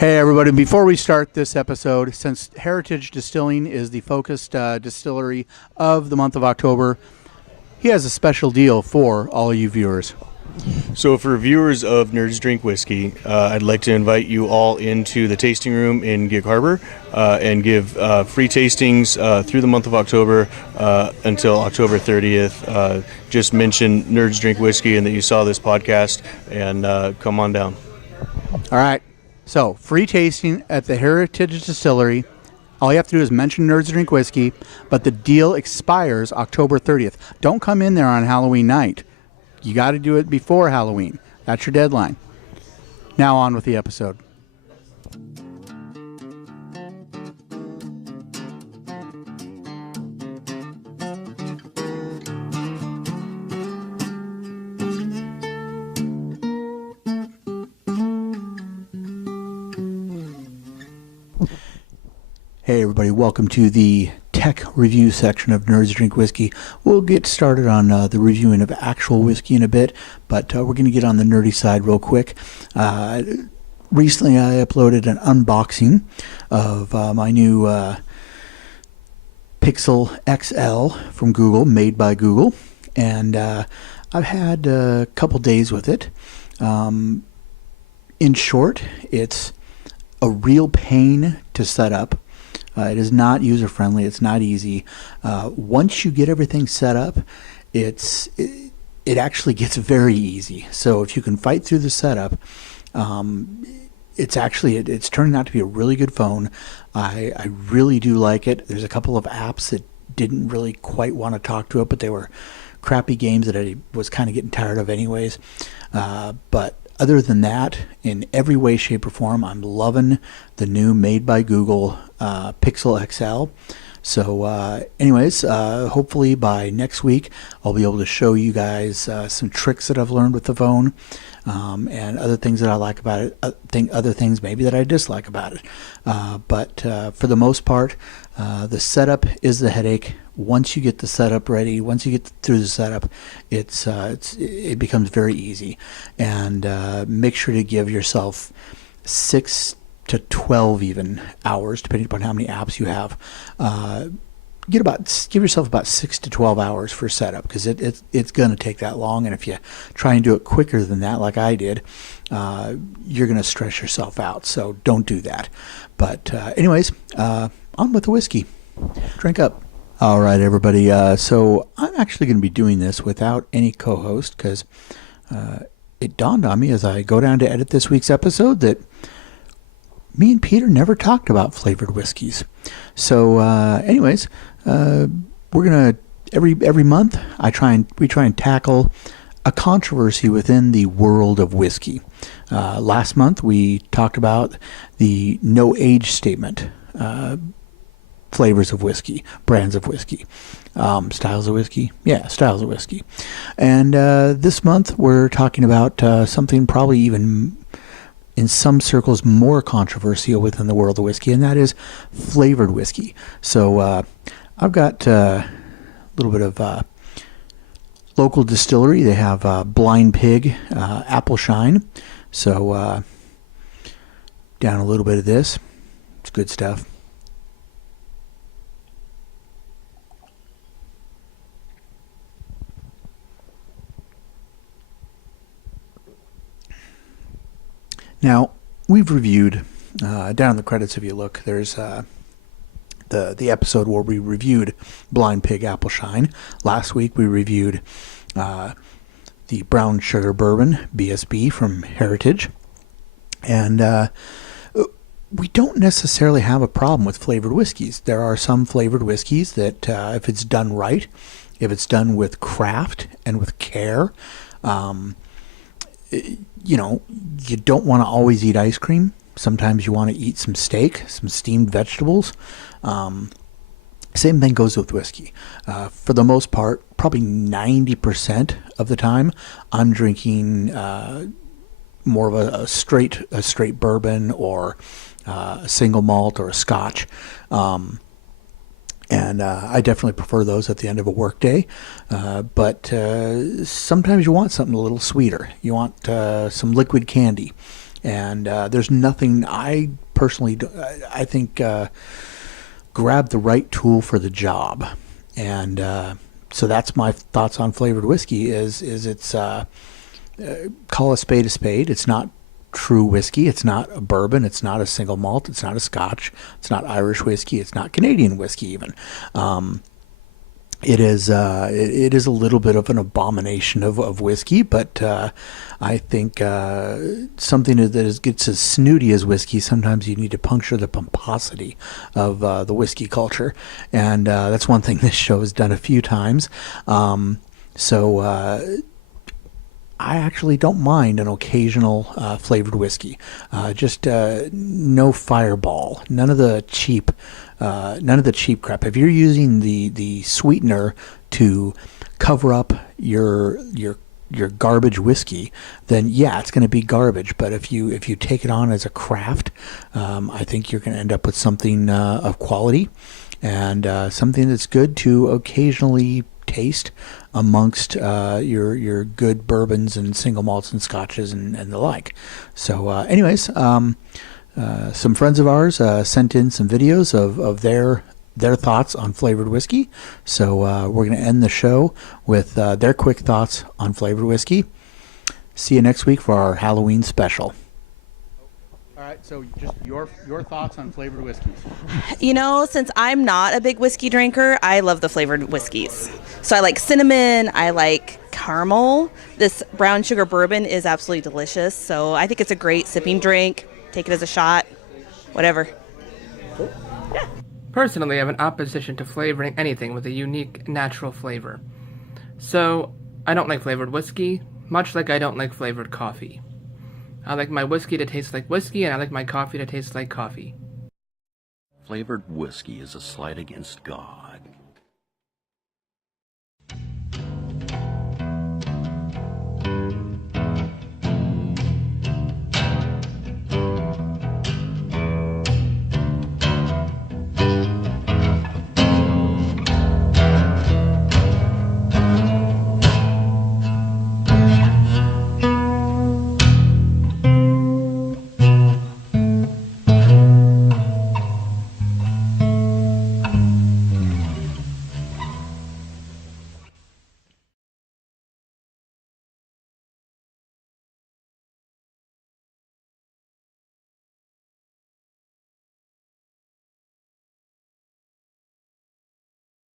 Hey everybody, before we start this episode, since Heritage Distilling is the focused distillery of the month of October, he has a special deal for all you viewers. So for viewers of Nerds Drink Whiskey, I'd like to invite you all into the tasting room in Gig Harbor and give free tastings through the month of October until October 30th. Just mention Nerds Drink Whiskey and that you saw this podcast, and come on down. All right, so free tasting at the Heritage Distillery. All you have to do is mention Nerds Drink Whiskey, but the deal expires October 30th. Don't come in there on Halloween night. You got to do it before Halloween. That's your deadline. Now on with the episode. Hey everybody, welcome to the tech review section of Nerds Drink Whiskey. We'll get started on the reviewing of actual whiskey in a bit, but we're going to get on the nerdy side real quick. Recently I uploaded an unboxing of my new Pixel XL from Google, made by Google, and I've had a couple days with it. In short, it's a real pain to set up. It is not user-friendly. It's not easy. Once you get everything set up, it actually gets very easy. So if you can fight through the setup, it's turning out to be a really good phone. I really do like it. There's a couple of apps that didn't really quite want to talk to it, but they were crappy games that I was kind of getting tired of anyways. But other than that, in every way, shape, or form, I'm loving the new made by Google Pixel XL. So anyways, hopefully by next week, I'll be able to show you guys some tricks that I've learned with the phone and other things that I like about it, other things maybe that I dislike about it. But for the most part, the setup is the headache. Once you get the setup ready, once you get through the setup, it becomes very easy. And make sure to give yourself 6 to 12 even hours, depending upon how many apps you have. Give yourself about 6 to 12 hours for setup, because it's going to take that long. And if you try and do it quicker than that, like I did, you're going to stress yourself out. So don't do that. But anyways, on with the whiskey. Drink up. All right, everybody. So I'm actually going to be doing this without any co-host, because it dawned on me as I go down to edit this week's episode that me and Peter never talked about flavored whiskeys. So anyways, we're going to every month we try and tackle a controversy within the world of whiskey. Last month we talked about the no age statement. Flavors of whiskey, brands of whiskey, styles of whiskey. Yeah, styles of whiskey. And this month we're talking about something probably even in some circles more controversial within the world of whiskey, and that is flavored whiskey. So I've got a little bit of local distillery. They have Blind Pig Apple Shine. So down a little bit of this. It's good stuff. Now, we've reviewed, down in the credits if you look, there's the episode where we reviewed Blind Pig Apple Shine. Last week we reviewed the Brown Sugar Bourbon, BSB, from Heritage. And we don't necessarily have a problem with flavored whiskeys. There are some flavored whiskeys that if it's done right, if it's done with craft and with care, you don't want to always eat ice cream. Sometimes you want to eat some steak, some steamed vegetables. Same thing goes with whiskey. For the most part, probably 90% of the time, I'm drinking more of a straight bourbon or a single malt or a scotch. And I definitely prefer those at the end of a work day. But sometimes you want something a little sweeter. You want some liquid candy. And there's nothing I personally, I think, grab the right tool for the job. And so that's my thoughts on flavored whiskey is it's, call a spade a spade. It's not true whiskey. It's not a bourbon. It's not a single malt. It's not a Scotch. It's not Irish whiskey. It's not Canadian whiskey even. It is a little bit of an abomination of whiskey, but I think something that gets as snooty as whiskey, sometimes you need to puncture the pomposity of the whiskey culture, and that's one thing this show has done a few times. So I actually don't mind an occasional flavored whiskey. Just no Fireball, none of the cheap crap. If you're using the sweetener to cover up your garbage whiskey, then yeah, it's going to be garbage. But if you take it on as a craft, I think you're going to end up with something of quality and something that's good to occasionally taste amongst your good bourbons and single malts and scotches and the like. So anyways, some friends of ours sent in some videos of their thoughts on flavored whiskey. So we're going to end the show with their quick thoughts on flavored whiskey. See you next week for our Halloween special. All right, so just your thoughts on flavored whiskeys. You know, since I'm not a big whiskey drinker, I love the flavored whiskeys. So I like cinnamon, I like caramel. This brown sugar bourbon is absolutely delicious. So I think it's a great sipping drink. Take it as a shot, whatever. Cool. Yeah. Personally, I have an opposition to flavoring anything with a unique, natural flavor. So, I don't like flavored whiskey, much like I don't like flavored coffee. I like my whiskey to taste like whiskey, and I like my coffee to taste like coffee. Flavored whiskey is a slight against God.